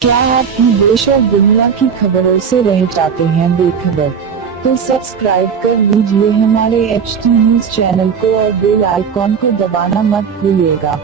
क्या आप देश और दुनिया की खबरों से रह जाते हैं बेखबर? तो सब्सक्राइब कर लीजिए हमारे HT न्यूज चैनल को और बेल आइकॉन को दबाना मत भूलिएगा।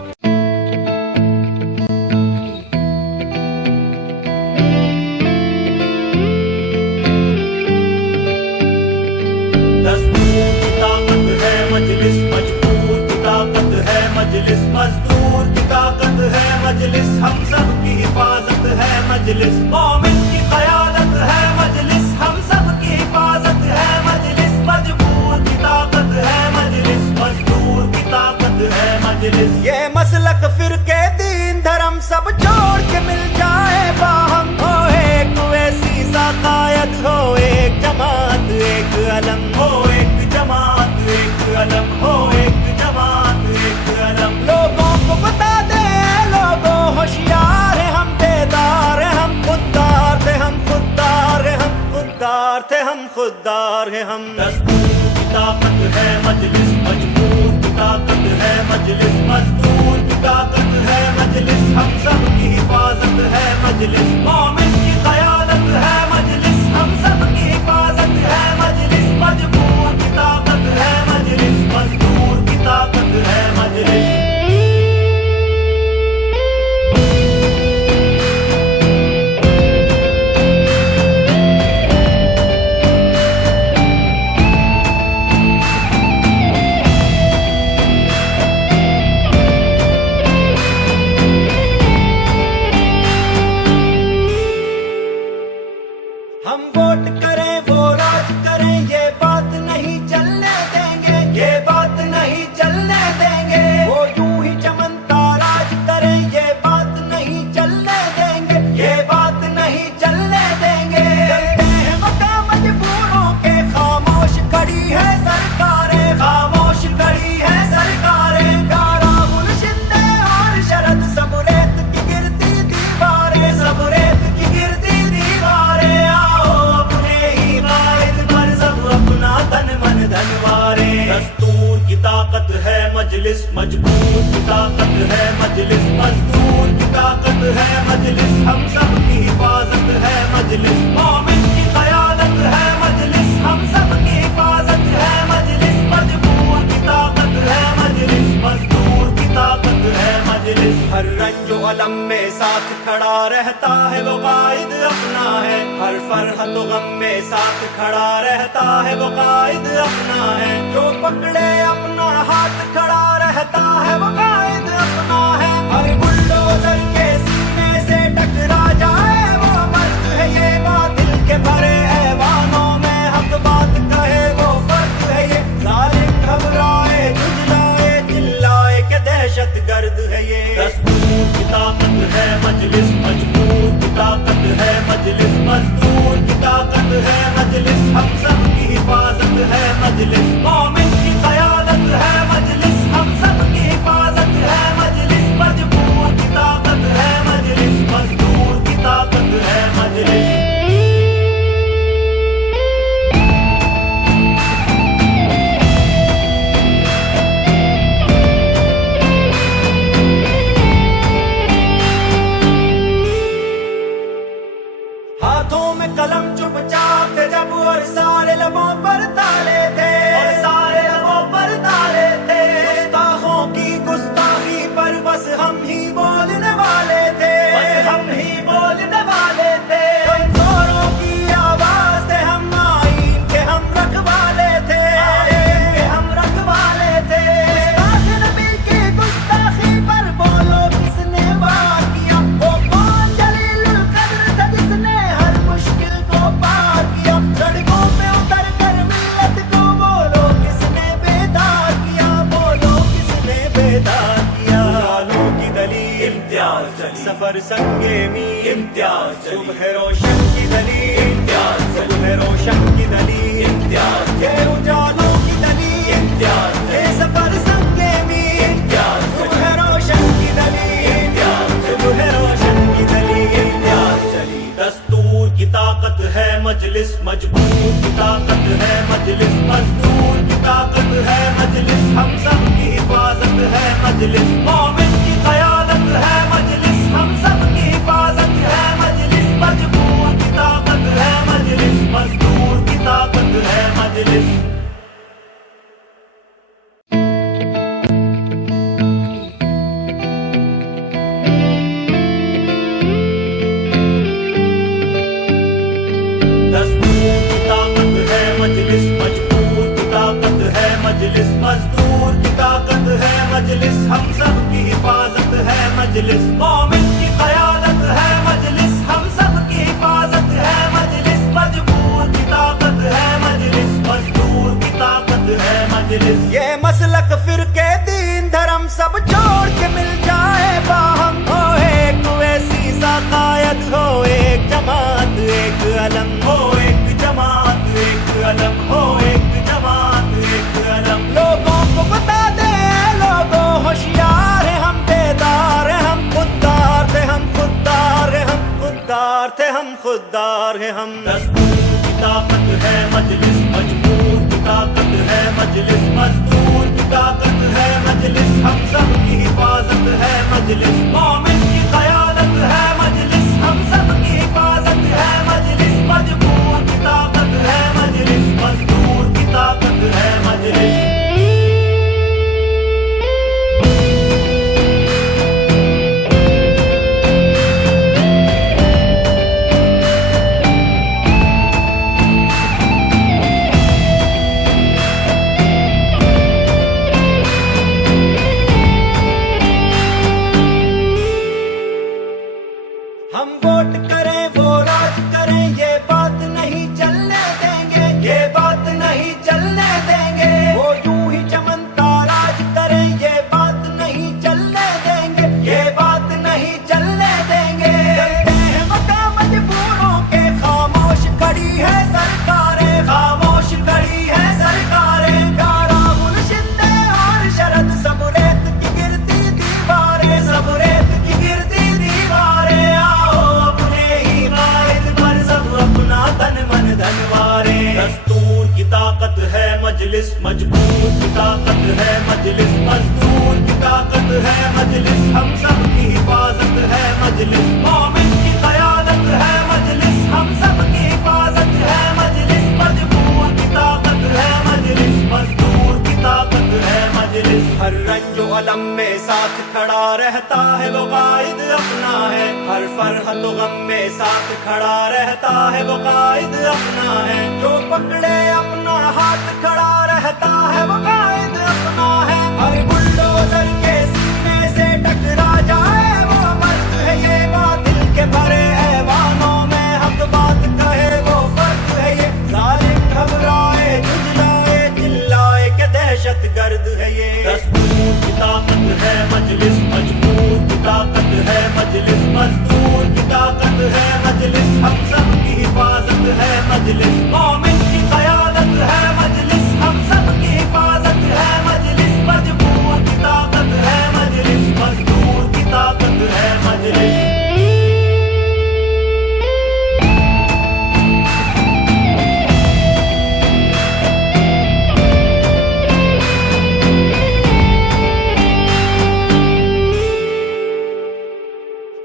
दस्तूर की ताकत है मजलिस, मजबूर की ताकत है मजलिस, मजदूर की ताकत है मजलिस, हम सब की हिफाजत है मजलिस, मोमिन की क़यादत है मजलिस, हम सब की हिफाजत है मजलिस, मजबूर की ताकत है मजलिस, मजदूर की ताकत है मजलिस। ये मसलक फिरके दीन धर्म सब जोड़ के मिल जाए बाहम, हो एक वैसी सा कायद, हो एक जमात एक अलम, हो एक जमात एक अलम, हो एक जमात एक अलम। लोगों को बता दे लोगों होशियार है, हम बेदार है, हम खुददार थे, हम खुददार है, हम खुददार थे, हम खुददार है हम। दस्तूर की ताकत है मजलिस, मजबूर की ताकत है मजलिस, मजदूर की ताकत है मजलिस, हम सब की हिफाजत है मजलिस, मोमिन की क़यादत है मजलिस, हम सब की हिफाजत है मजलिस, मजबूर की ताकत है मजलिस, मजदूर की ताकत है मजलिस। हम वोट करें वो राज करें, ये बात नहीं चलने देंगे, ये बात नहीं चलने देंगे। वो यूं ही चमनता राज करें, ये बात नहीं चलने देंगे, ये बात नहीं चलने देंगे। चलते हैं मकाम मजबूरों के, खामोश खड़ी है सरकारें, खामोश खड़ी है सरकारें। राहुल शिंदे और शरद सब रेत की गिरती दीवारें, सब रेत की गिरती दीवारें। तन मन धनवारे। दस्तूर की ताकत है मजलिस, मजबूर की ताकत है मजलिस, मजदूर की ताकत है मजलिस, हम सब की हिफाजत है मजलिस, मोमिन की क़यादत है मजलिस, हम सब की हिफाजत है मजलिस, मजबूर की ताकत है मजलिस, मजदूर की ताकत है मजलिस। हर रंजो अलम में साथ खड़ा रहता है वो कायद अपना है, हर फरहत गम में साथ खड़ा रहता है वो कायद अपना है। जो पकड़े अपना हाथ खड़ा रहता है वो कायद अपना है। हर बुलडोजर के सीने से टकरा जाए वो मर्द है, ये बातिल के भरे ऐवानों में हक बात कहे वो फर्द है। ये जालिम घबराए झुंझलाए चिल्लाए के दहशत गर्द है ये। दस्तूर की ताकत है मजलिस, मजबूर की ताकत है मजलिस, मजदूर की ताकत है मजलिस, हम सब की हिफाजत है मजलिस, मोमिन की क़यादत है मजलिस, हम सब की हिफाजत है मजलिस, मजबूर की ताकत है मजलिस, मजदूर की ताकत है मजलिस। हाथों में कलम चुपचाप थे जब, और सारे लबों पर ताले थे, और सारे लबों पर ताले थे। गुस्ताखों की गुस्ताखी पर बस हम ही बोलने वाले थे, बस हम ही बोलने वाले थे। कमजोरों की आवाज थे हम, आईन के हम रखवाले थे, आईन के हम रखवाले थे। गुस्ताख नबी की गुस्ताखी पर बोलो किसने वार किया, वो कौन जलीलुल कद्र था जिसने हर मुश्किल को पार किया। सड़कों पे उतर कर मिल्लत को बोलो किसने बेदार किया, बोलो किसने बेदार किया। उजालों की गली इम्तियाज चली, सफर संगे मी इम्तियाज चली, सुबह रोशन की गली इम्तियाज, सुबह रोशन की गली इम्तियाज। ये उजालों की गली इम्तियाज, ये सफर संगे मी इम्तियाज, सुबह रोशन की गली इम्तियाज, सुबह रोशन की गली इम्तियाज चली। दस्तूर की ताकत है मजलिस, मजबूर की ताकत है मजलिस, मजदूर की ताकत है मजलिस, हम सब की हिफाजत है मजलिस, मोमिन की क़यादत है मजलिस, हम सब की हिफाजत है मजलिस। मजलिस, मोमिन की क़यादत है मजलिस, हम सब की हिफाजत है मजलिस, मजबूर की ताकत है मजलिस, मजदूर की ताकत है मजलिस। ये मसलक फिरके दीन धर्म सब जोड़ के मिल जाए बाहम, हो एक वैसी सा कायद, हो एक जमात एक अलम, हो एक जमात एक अलम, हो एक जमात एक अलम। लोगों को बता दे लोगों होशियार है, हम बेदार है, हम खुददार थे, हम खुददार है, हम खुददार थे, हम खुददार है हम। दस्तूर की ताकत है मजलिस, मजबूर की ताकत है मजलिस, मजदूर की ताकत है मजलिस, हम सब की हिफाजत है मजलिस, मोमिन की क़यादत है मजलिस, हम सब की हिफाजत है मजलिस, मजबूर की ताकत है मजलिस, मजदूर की ताकत है मजलिस। हम वोट करें वो राज करें, ये बात नहीं चलने देंगे, ये बात नहीं चलने देंगे। वो यूं ही चमनता राज करें, ये बात नहीं चलने देंगे, ये बात नहीं चलने देंगे। करते हैं मका मजबूरों के, खामोश खड़ी है सरकारें, खामोश खड़ी है सरकारें। गारा मुनशिदे और शरद सब रेत की गिरती दीवारें, सब रेत की गिरती दीवारें। तन मन धनवारे, दस्तूर की ताकत है मजलिस, मजबूर की ताकत है मजलिस, मजदूर की ताकत है मजलिस, हम सब की हिफाजत है मजलिस, मोमिन की क़यादत है मजलिस, हम सब की हिफाजत है मजलिस, मजबूर की ताकत है मजलिस, मजदूर की ताकत है मजलिस। हर रंजो अलम में साथ खड़ा रहता है वो कायद अपना है, हर फरहत गम में साथ खड़ा रहता है वो कायद अपना है, जो पकड़े अपना हाथ खड़ा रहता है वो कायद अपना है। हर बुलडोजर के सीने से टकरा जाए वो मर्द है, ये बातिल के भरे ऐवानों में हक बात कहे वो फर्द है, ये जालिम घबराए झुंझलाए चिल्लाए के दहशत गर्द है ये। दस्तूर की ताकत है मजलिस, मजबूर की ताकत है मजलिस, मजदूर की ताकत है मजलिस, हम सब की हिफाजत है मजलिस, मोमिन की क़यादत है मजलिस, हम सब की हिफाजत है मजलिस, मजबूर की ताकत है मजलिस, मजदूर की ताकत है मजलिस।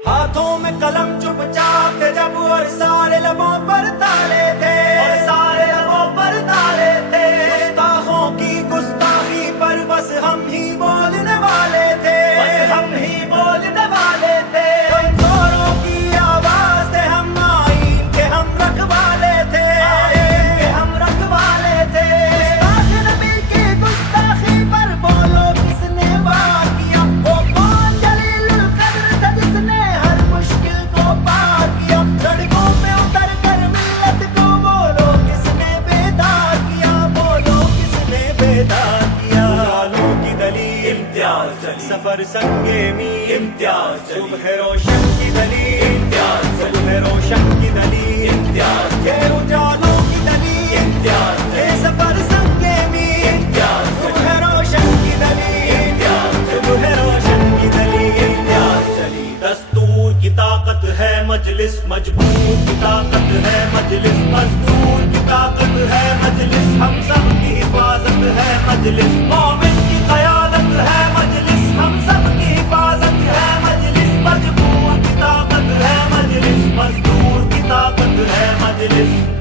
हाथों में कलम चुपचाप थे जब, और सारे लबों पर ताले थे, और सारे लबों पर ताले थे। गुस्ताखों की गुस्ताखी पर बस हम ही बोलने वाले थे, बस हम ही बोलने वाले थे। कमजोरों की आवाज थे हम, आईन के हम रखवाले थे, आईन के हम रखवाले थे। गुस्ताख नबी की गुस्ताखी पर बोलो किसने वार किया, वो कौन जलीलुल कद्र था जिसने हर मुश्किल को पार किया। सड़कों में उतर कर मिल्लत को बोलो किसने बेदार किया, बोलो किसने बेदार किया। उजालों की दलील इम्तियाज चली, सफर संगे मी इम्तियाज चली, सुबह रोशन की दलील इम्तियाज, सुबह रोशन की दलील इम्तियाज, ये उजालों की दलील इम्तियाज, ये सफर संगे मी इम्तियाज, सुबह रोशन की दलील इम्तियाज, सुबह रोशन की दलील इम्तियाज चली। दस्तूर की ताकत है मजलिस, मजबूर की ताकत है मजलिस, मजदूर की ताकत है मजलिस, हम सब की हिफाजत है मजलिस, मोमिन की क़यादत है मजलिस, हम सब की हिफाजत है मजलिस, मजबूर की ताकत है मजलिस, मजदूर की ताकत है मजलिस।